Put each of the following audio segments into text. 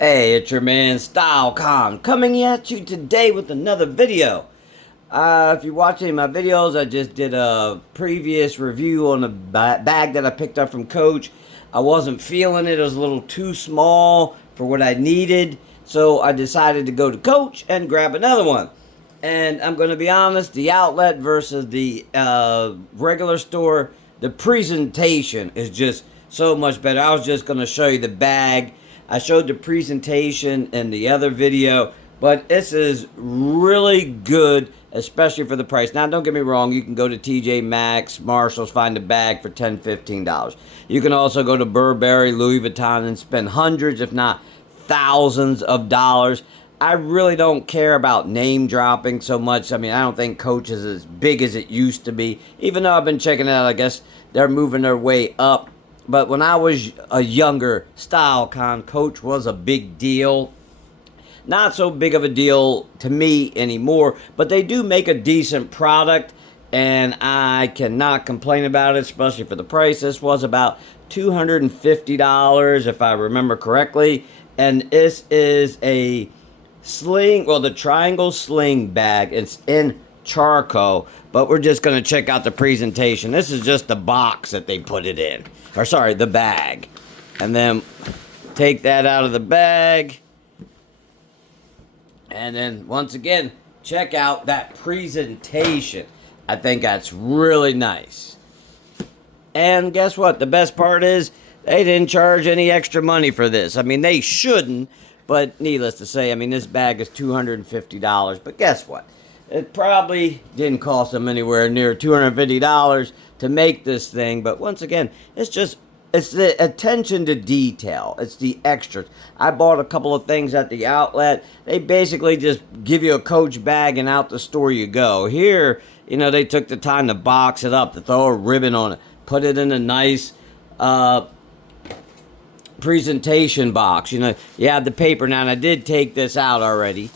Hey, it's your man StyleCon coming at you today with another video. If you watch any of my videos, I just did a previous review on a bag that I picked up from Coach. I wasn't feeling it. It was a little too small for what I needed. So I decided to go to Coach and grab another one. And I'm going to be honest, the outlet versus the regular store, the presentation is just so much better. I was just going to show you the bag. I showed the presentation in the other video, but this is really good, especially for the price. Now, don't get me wrong. You can go to TJ Maxx, Marshalls, find a bag for $10, $15. You can also go to Burberry, Louis Vuitton, and spend hundreds, if not thousands of dollars. I really don't care about name dropping so much. I mean, I don't think Coach is as big as it used to be. Even though I've been checking it out, I guess they're moving their way up. But when I was a younger, StyleCon, Coach was a big deal. Not so big of a deal to me anymore, but they do make a decent product, and I cannot complain about it, especially for the price. This was about $250, if I remember correctly, and this is a Sling, well, the triangle sling bag. It's in charcoal, but we're just going to check out the presentation. This is just the box that they put it in, or sorry, the bag. And then take that out of the bag, and then once again check out that presentation. I think that's really nice. And guess what, the best part is they didn't charge any extra money for this. I mean, they shouldn't, but needless to say, I mean, this bag is $250. But guess what? It probably didn't cost them anywhere near $250 to make this thing. But once again, it's the attention to detail. It's the extras. I bought a couple of things at the outlet. They basically just give you a Coach bag and out the store you go. Here, they took the time to box it up, to throw a ribbon on it, put it in a nice presentation box. You have the paper now, and I did take this out already,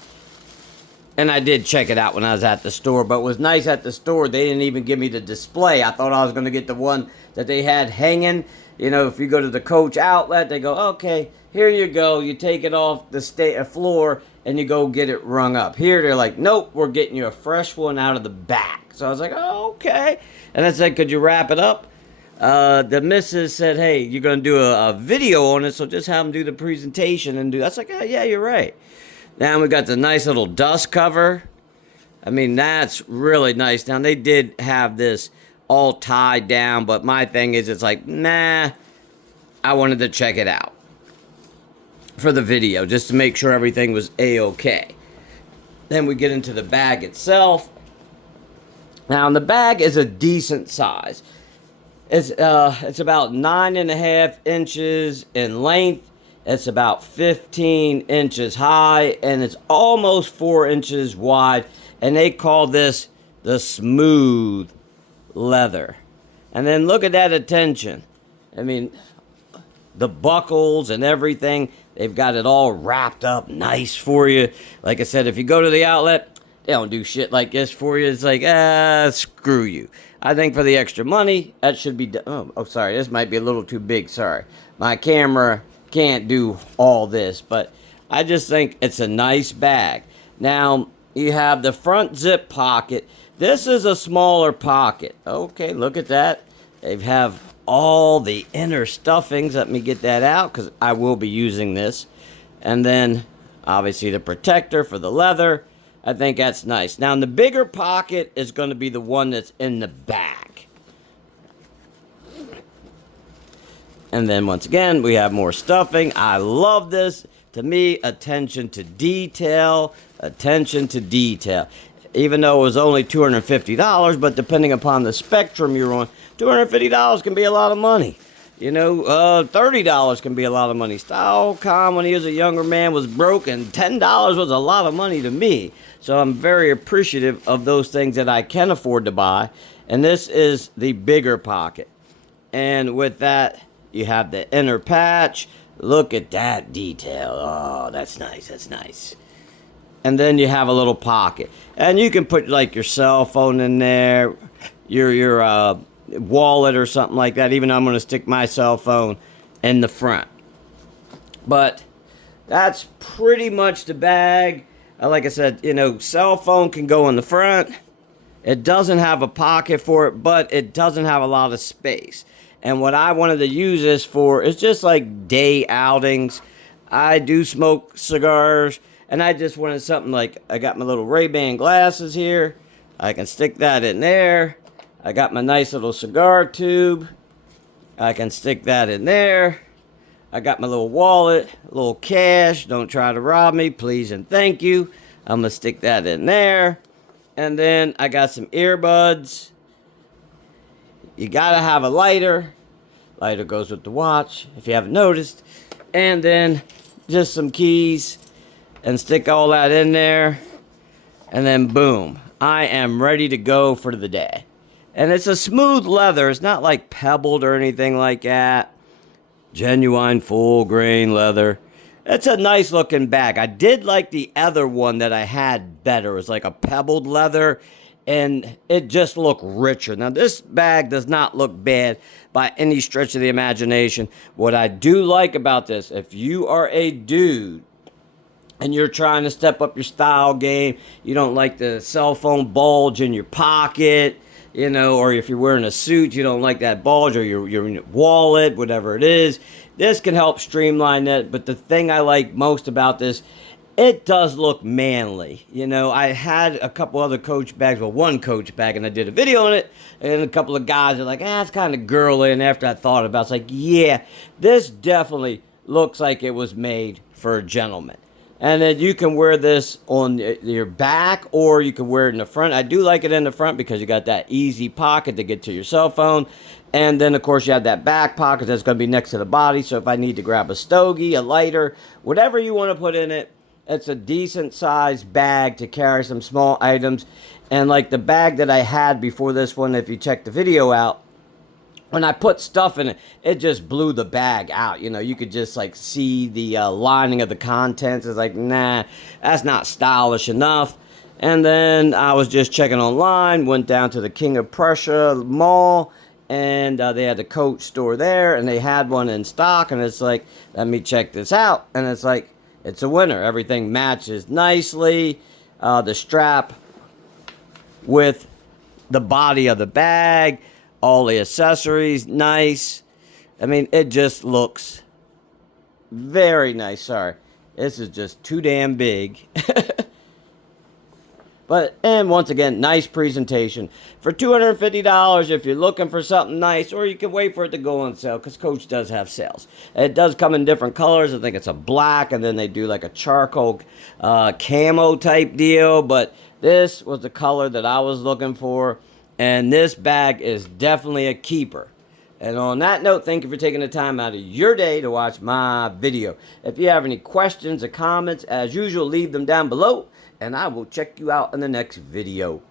and I did check it out when I was at the store. But it was nice at the store, they didn't even give me the display. I thought I was going to get the one that they had hanging. If you go to the Coach outlet, they go, okay, here you go, you take it off the floor and you go get it rung up. Here they're like, nope, we're getting you a fresh one out of the back. So I was like, oh, okay. And I said, could you wrap it up? The missus said, hey, you're going to do a video on it, so just have them do the presentation and do. That's like, oh, yeah, you're right. Now we got the nice little dust cover. I mean, that's really nice. Now, they did have this all tied down, but my thing is, it's like, nah, I wanted to check it out for the video, just to make sure everything was A-okay. Then we get into the bag itself. Now, the bag is a decent size. It's about 9.5 inches in length. It's about 15 inches high, and it's almost 4 inches wide. And they call this the smooth leather. And then look at that attention. I mean, the buckles and everything, they've got it all wrapped up nice for you. Like I said, if you go to the outlet, they don't do shit like this for you. It's like, screw you. I think for the extra money, that should be done. Oh, sorry, this might be a little too big. Sorry. My camera can't do all this, but I just think it's a nice bag. Now, you have the front zip pocket. This is a smaller pocket. Okay, look at that. They have all the inner stuffings. Let me get that out because I will be using this. And then, obviously, the protector for the leather. I think that's nice. Now, the bigger pocket is going to be the one that's in the back. And then, once again, we have more stuffing. I love this. To me, attention to detail. Attention to detail. Even though it was only $250, but depending upon the spectrum you're on, $250 can be a lot of money. $30 can be a lot of money. StyleCon, when he was a younger man, was broke, and $10 was a lot of money to me. So I'm very appreciative of those things that I can afford to buy. And this is the bigger pocket. And with that, you have the inner patch. Look at that detail. Oh, that's nice. That's nice. And then you have a little pocket. And you can put like your cell phone in there, your wallet or something like that. Even though I'm going to stick my cell phone in the front. But that's pretty much the bag. Like I said, you know, cell phone can go in the front. It doesn't have a pocket for it, but it doesn't have a lot of space. And what I wanted to use this for is just like day outings. I do smoke cigars, and I just wanted something like, I got my little Ray-Ban glasses here. I can stick that in there. I got my nice little cigar tube. I can stick that in there. I got my little wallet, a little cash. Don't try to rob me, please and thank you. I'm going to stick that in there. And then I got some earbuds. You gotta have a lighter. Lighter goes with the watch, if you haven't noticed. And then just some keys. And stick all that in there. And then boom. I am ready to go for the day. And it's a smooth leather. It's not like pebbled or anything like that. Genuine full grain leather. It's a nice looking bag. I did like the other one that I had better. It was like a pebbled leather, and it just looked richer. Now this bag does not look bad by any stretch of the imagination. What I do like about this, if you are a dude and you're trying to step up your style game, you don't like the cell phone bulge in your pocket, you know, or if you're wearing a suit, you don't like that bulge, or your wallet, whatever it is. This can help streamline that. But the thing I like most about this, it does look manly. You know, I had a couple other Coach bags, well, one Coach bag, and I did a video on it, and a couple of guys are like, it's kind of girly. And after I thought about it, it's like, yeah, this definitely looks like it was made for a gentleman. And then you can wear this on your back, or you can wear it in the front. I do like it in the front because you got that easy pocket to get to your cell phone. And then, of course, you have that back pocket that's going to be next to the body. So if I need to grab a stogie, a lighter, whatever you want to put in it, it's a decent sized bag to carry some small items. And like the bag that I had before this one, if you check the video out, when I put stuff in it, it just blew the bag out. You know, you could just like see the lining of the contents. It's like, nah, that's not stylish enough. And then I was just checking online, went down to the King of Prussia Mall, and they had the Coach store there, and they had one in stock. And it's like, let me check this out. And it's like, it's a winner. Everything matches nicely. The strap with the body of the bag. All the accessories, nice. I mean, it just looks very nice. Sorry. This is just too damn big. But, and once again, nice presentation. For $250, if you're looking for something nice, or you can wait for it to go on sale, because Coach does have sales. It does come in different colors. I think it's a black, and then they do like a charcoal camo type deal. But this was the color that I was looking for. And this bag is definitely a keeper. And on that note, thank you for taking the time out of your day to watch my video. If you have any questions or comments, as usual, leave them down below. And I will check you out in the next video.